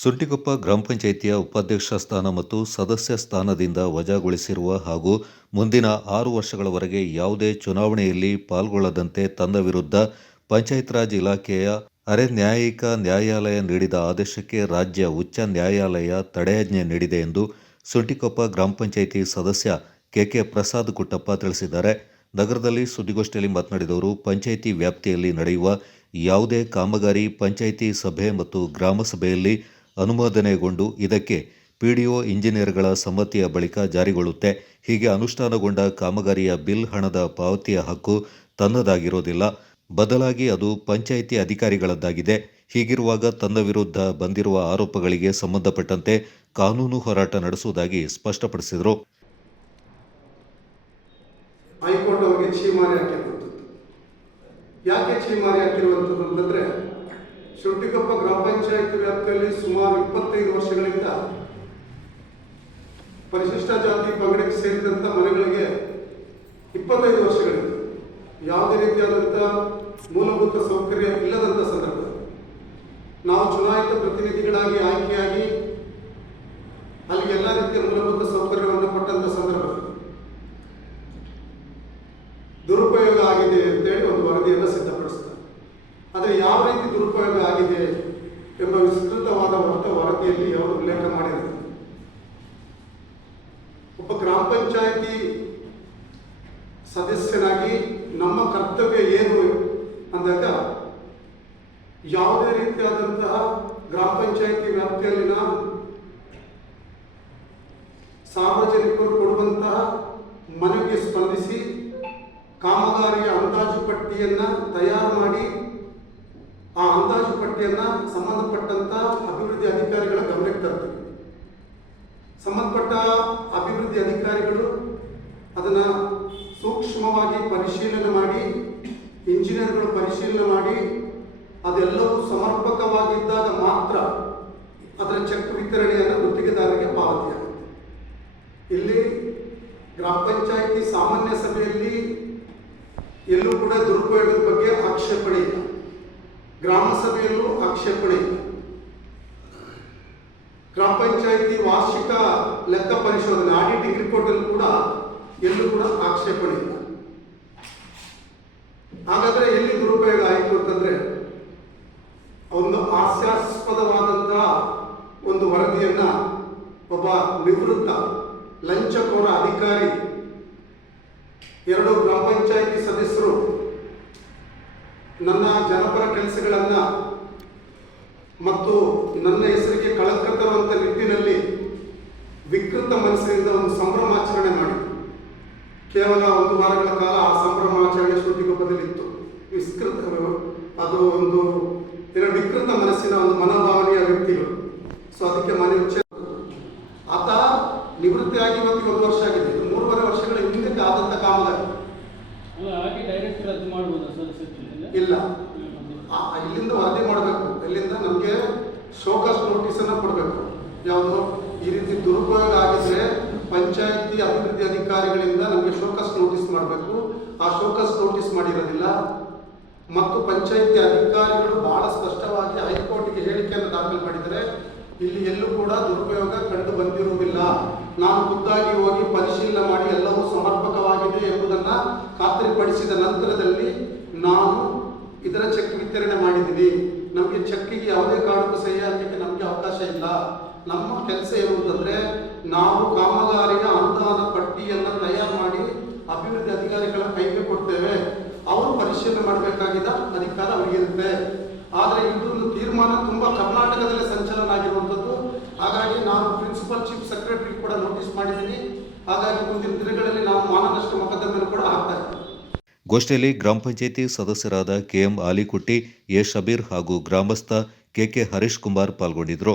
ಸುಂಟಿಕೊಪ್ಪ ಗ್ರಾಮ ಪಂಚಾಯಿತಿಯ ಉಪಾಧ್ಯಕ್ಷ ಸ್ಥಾನ ಮತ್ತು ಸದಸ್ಯ ಸ್ಥಾನದಿಂದ ವಜಾಗೊಳಿಸಿರುವ ಹಾಗೂ ಮುಂದಿನ 6 ವರ್ಷಗಳವರೆಗೆ ಯಾವುದೇ ಚುನಾವಣೆಯಲ್ಲಿ ಪಾಲ್ಗೊಳ್ಳದಂತೆ ತನ್ನ ವಿರುದ್ಧ ಪಂಚಾಯತ್ ರಾಜ್ ಇಲಾಖೆಯ ಅರೆ ನ್ಯಾಯಿಕ ನ್ಯಾಯಾಲಯ ನೀಡಿದ ಆದೇಶಕ್ಕೆ ರಾಜ್ಯ ಉಚ್ಚ ನ್ಯಾಯಾಲಯ ತಡೆಯಾಜ್ಞೆ ನೀಡಿದೆ ಎಂದು ಸುಂಟಿಕೊಪ್ಪ ಗ್ರಾಮ ಪಂಚಾಯಿತಿ ಸದಸ್ಯ ಕೆಕೆ ಪ್ರಸಾದ್ ಕುಟ್ಟಪ್ಪ ತಿಳಿಸಿದ್ದಾರೆ. ನಗರದಲ್ಲಿ ಸುದ್ದಿಗೋಷ್ಠಿಯಲ್ಲಿ ಮಾತನಾಡಿದ ಪಂಚಾಯಿತಿ ವ್ಯಾಪ್ತಿಯಲ್ಲಿ ನಡೆಯುವ ಯಾವುದೇ ಕಾಮಗಾರಿ ಪಂಚಾಯಿತಿ ಸಭೆ ಮತ್ತು ಗ್ರಾಮ ಸಭೆಯಲ್ಲಿ ಅನುಮೋದನೆಗೊಂಡು ಇದಕ್ಕೆ ಪಿಡಿಒ ಇಂಜಿನಿಯರ್ಗಳ ಸಮ್ಮತಿಯ ಬಳಿಕ ಜಾರಿಗೊಳ್ಳುತ್ತೆ. ಹೀಗೆ ಅನುಷ್ಠಾನಗೊಂಡ ಕಾಮಗಾರಿಯ ಬಿಲ್ ಹಣದ ಪಾವತಿಯ ಹಕ್ಕು ತನ್ನದಾಗಿರೋದಿಲ್ಲ, ಬದಲಾಗಿ ಅದು ಪಂಚಾಯಿತಿ ಅಧಿಕಾರಿಗಳದ್ದಾಗಿದೆ. ಹೀಗಿರುವಾಗ ತನ್ನ ವಿರುದ್ಧ ಬಂದಿರುವ ಆರೋಪಗಳಿಗೆ ಸಂಬಂಧಪಟ್ಟಂತೆ ಕಾನೂನು ಹೋರಾಟ ನಡೆಸುವುದಾಗಿ ಸ್ಪಷ್ಟಪಡಿಸಿದರು. ಹೈಕೋರ್ಟ್ ಅವರಿಗೆ ಛೀಮಾರಿ ಹಾಕಿರುವಂಥದ್ದು. ಯಾಕೆ ಛೀಮಾರಿ ಹಾಕಿರುವಂಥದ್ದು ಅಂತಂದರೆ, ಸುಂಟಿಕೊಪ್ಪ ಗ್ರಾಮ ಪಂಚಾಯತ್ ವ್ಯಾಪ್ತಿಯಲ್ಲಿ ಸುಮಾರು 25 ವರ್ಷಗಳಿಂದ ಪರಿಶಿಷ್ಟ ಜಾತಿ ಪಂಗಡಕ್ಕೆ ಸೇರಿದಂಥ ಮನೆಗಳಿಗೆ 25 ವರ್ಷಗಳಿಂದ ಯಾವುದೇ ರೀತಿಯಾದಂಥ ಮೂಲಭೂತ ಸೌಕರ್ಯ ಇಲ್ಲದಂಥ ಸಂದರ್ಭ ನಾವು ಚುನಾಯಿತ ಪ್ರತಿನಿಧಿಗಳಾಗಿ ಆಯ್ಕೆಯಾಗಿ ಅಲ್ಲಿ ಎಲ್ಲ ರೀತಿಯ ಮೂಲಭೂತ ಸೌಕರ್ಯವನ್ನು ಕೊಟ್ಟಂಥ ಸಂದರ್ಭ ದುರುಪಯೋಗ ಆಗಿದೆ ಅಂತೇಳಿ ಒಂದು ವರದಿಯನ್ನು ಸಿದ್ಧಪಡಿಸ್ತಾರೆ. ಆದರೆ ಯಾವ ರೀತಿ ದುರುಪಯೋಗ ಆಗಿದೆ ಎಂಬ ವಿಸ್ತೃತವಾದ ವರದಿಯಲ್ಲಿ ಅವರು ಉಲ್ಲೇಖ ಮಾಡಿದ್ದಾರೆ. ಒಬ್ಬ ಗ್ರಾಮ ಪಂಚಾಯಿತಿ ಸದಸ್ಯನಾಗಿ ನಮ್ಮ ಕರ್ತವ್ಯ ಏನು ಅಂದಾಗ, ಯಾವುದೇ ರೀತಿಯಾದಂತಹ ಗ್ರಾಮ ಪಂಚಾಯಿತಿ ವ್ಯಾಪ್ತಿಯಲ್ಲಿನ ಸಾರ್ವಜನಿಕರು ಕೊಡುವಂತಹ ಮನವಿಗೆ ಸ್ಪಂದಿಸಿ ಕಾಮಗಾರಿಯ ಅಂದಾಜು ಪಟ್ಟಿಯನ್ನು ತಯಾರು ಮಾಡಿ ಆ ಅಂದಾಜು ಪಟ್ಟಿಯನ್ನು ಸಂಬಂಧಪಟ್ಟಂತ ಅಭಿವೃದ್ಧಿ ಅಧಿಕಾರಿಗಳ ಗಮನಕ್ಕೆ ತರ್ತೀವಿ. ಸಂಬಂಧಪಟ್ಟ ಅಭಿವೃದ್ಧಿ ಅಧಿಕಾರಿಗಳು ಅದನ್ನು ಸೂಕ್ಷ್ಮವಾಗಿ ಪರಿಶೀಲನೆ ಮಾಡಿ, ಇಂಜಿನಿಯರ್ಗಳು ಪರಿಶೀಲನೆ ಮಾಡಿ, ಅದೆಲ್ಲವೂ ಸಮರ್ಪಕವಾಗಿದ್ದಾಗ ಮಾತ್ರ ಅದರ ಚೆಕ್ ವಿತರಣೆಯನ್ನು ಗುತ್ತಿಗೆದಾರರಿಗೆ ಪಾವತಿಯಾಗುತ್ತೆ. ಇಲ್ಲಿ ಗ್ರಾಮ ಪಂಚಾಯಿತಿ ಸಾಮಾನ್ಯ ಸಭೆಯಲ್ಲಿ ಎಲ್ಲೂ ಕೂಡ ದುರುಪಯೋಗದ ಬಗ್ಗೆ ಆಕ್ಷೇಪಣೆ ಇಲ್ಲ, ಗ್ರಾಮ ಸಭೆಯಲ್ಲೂ ಆಕ್ಷೇಪಣೆ ಇಲ್ಲ, ಗ್ರಾಮ ಪಂಚಾಯಿತಿ ವಾರ್ಷಿಕ ಲೆಕ್ಕ ಪರಿಶೋಧನೆ ಆಡಿಟಿಂಗ್ ರಿಪೋರ್ಟ್ ಅಲ್ಲಿ ಕೂಡ ಎಲ್ಲೂ ಕೂಡ ಆಕ್ಷೇಪಣೆ ಇಲ್ಲ. ಹಾಗಾದ್ರೆ ಎಲ್ಲಿ ದುರುಪಯೋಗ ಆಯಿತು ಅಂತಂದ್ರೆ, ಒಂದು ಹಾಸ್ಯಾಸ್ಪದವಾದಂತಹ ಒಂದು ವರದಿಯನ್ನ ಒಬ್ಬ ನಿವೃತ್ತ ಲಂಚಕೋರ ಅಧಿಕಾರಿ 2 ಗ್ರಾಮ ಪಂಚಾಯಿತಿ ಸದಸ್ಯರು ನನ್ನ ಜನಪರ ಕೆಲಸಗಳನ್ನು ಮತ್ತು ನನ್ನ ಹೆಸರಿಗೆ ಕಳಂಕ ತರುವಂಥ ನಿಟ್ಟಿನಲ್ಲಿ ವಿಕೃತ ಮನಸ್ಸಿನಿಂದ ಒಂದು ಸಂಭ್ರಮಾಚರಣೆ ಮಾಡಿ ಕೇವಲ 1 ವಾರಗಳ ಕಾಲ ಆ ಸಂಭ್ರಮಾಚರಣೆ ಸುದ್ದಿಗೊಬ್ಬದಲ್ಲಿತ್ತು. ಅದು ಒಂದು ವಿಕೃತ ಮನಸ್ಸಿನ ಒಂದು ಮನೋಭಾವನೆಯ ವ್ಯಕ್ತಿಗಳು. ಸೊ ಅದಕ್ಕೆ ಮನೆ ಆತ ನಿವೃತ್ತಿಯಾಗಿ ಇವತ್ತಿಗೆ 1 ವರ್ಷ ಆಗಿದೆ. 3.5 ವರ್ಷಗಳ ಹಿಂದಕ್ಕೆ ಆದಂಥ ಕಾಮಗಾರಿ ಇಲ್ಲ. ಇಲ್ಲಿಂದ ವರದಿ ಮಾಡಬೇಕು, ಇಲ್ಲಿಂದ ನಮಗೆ ಶೋಕಾಸ್ ನೋಟಿಸನ್ನು ಕೊಡಬೇಕು. ಯಾವುದು ಈ ರೀತಿ ದುರುಪಯೋಗ ಆಗಿದ್ರೆ ಪಂಚಾಯಿತಿ ಅಭಿವೃದ್ಧಿ ಅಧಿಕಾರಿಗಳಿಂದ ನಮಗೆ ಶೋಕಾಸ್ ನೋಟಿಸ್ ಮಾಡಬೇಕು. ಆ ಶೋಕಾಸ್ ನೋಟಿಸ್ ಮಾಡಿರೋದಿಲ್ಲ. ಮತ್ತು ಪಂಚಾಯಿತಿ ಅಧಿಕಾರಿಗಳು ಬಹಳ ಸ್ಪಷ್ಟವಾಗಿ ಹೈಕೋರ್ಟ್ಗೆ ಹೇಳಿಕೆಯನ್ನು ದಾಖಲು ಮಾಡಿದರೆ ಇಲ್ಲಿ ಎಲ್ಲೂ ಕೂಡ ದುರುಪಯೋಗ ಕಂಡು ಬಂದಿರುವುದಿಲ್ಲ. ನಾನು ಖುದ್ದಾಗಿ ಹೋಗಿ ಪರಿಶೀಲನೆ ಮಾಡಿ ಎಲ್ಲವೂ ಸಮರ್ಪಕವಾಗಿದೆ ಎಂಬುದನ್ನು ಖಾತ್ರಿಪಡಿಸಿದ ನಂತರದಲ್ಲಿ ನಾನು ಇದರ ಚೆಕ್ ವಿತರಣೆ ಮಾಡಿದ್ದೀನಿ. ನಮಗೆ ಚೆಕ್ಕಿಗೆ ಯಾವುದೇ ಕಾರಣಕ್ಕೂ ಸಹಿ ಹಾಕಲಿಕ್ಕೆ ನಮಗೆ ಅವಕಾಶ ಇಲ್ಲ. ನಮ್ಮ ಕೆಲಸ ಏನಂತಂದರೆ, ನಾವು ಕಾಮಗಾರಿಯ ಅನುದಾನ ಪಟ್ಟಿಯನ್ನು ತಯಾರು ಮಾಡಿ ಅಭಿವೃದ್ಧಿ ಅಧಿಕಾರಿಗಳ ಕೈಗೆ ಕೊಡ್ತೇವೆ. ಅವರು ಪರಿಶೀಲನೆ ಮಾಡಬೇಕಾಗಿದ್ದ ಅಧಿಕಾರ ಅವರಿಗಿರುತ್ತೆ. ಆದರೆ ಇದೊಂದು ತೀರ್ಮಾನ ತುಂಬ ಕರ್ನಾಟಕದಲ್ಲೇ ಸಂಚಲನ ಆಗಿರುವಂಥದ್ದು. ಹಾಗಾಗಿ ನಾನು ಪ್ರಿನ್ಸಿಪಲ್ ಚೀಫ್ ಸೆಕ್ರೆಟರಿ ಕೂಡ ನೋಟಿಸ್ ಮಾಡಿದ್ದೀನಿ. ಹಾಗಾಗಿ ಮುಂದಿನ ದಿನಗಳಲ್ಲಿ ನಾವು ಮಾನನಷ್ಟ ಮೊಕದ್ದಮೆಯನ್ನು ಕೂಡ ಹಾಕ್ತಾ ಇದ್ದೀವಿ. ಗೋಷ್ಠಿಯಲ್ಲಿ ಗ್ರಾಮ ಪಂಚಾಯಿತಿ ಸದಸ್ಯರಾದ ಕೆಎಂ ಆಲಿಕುಟ್ಟಿ, ಎ ಶಬೀರ್ ಹಾಗೂ ಗ್ರಾಮಸ್ಥ ಕೆಕೆ ಹರೀಶ್ ಕುಮಾರ್ ಪಾಲ್ಗೊಂಡಿದ್ದರು.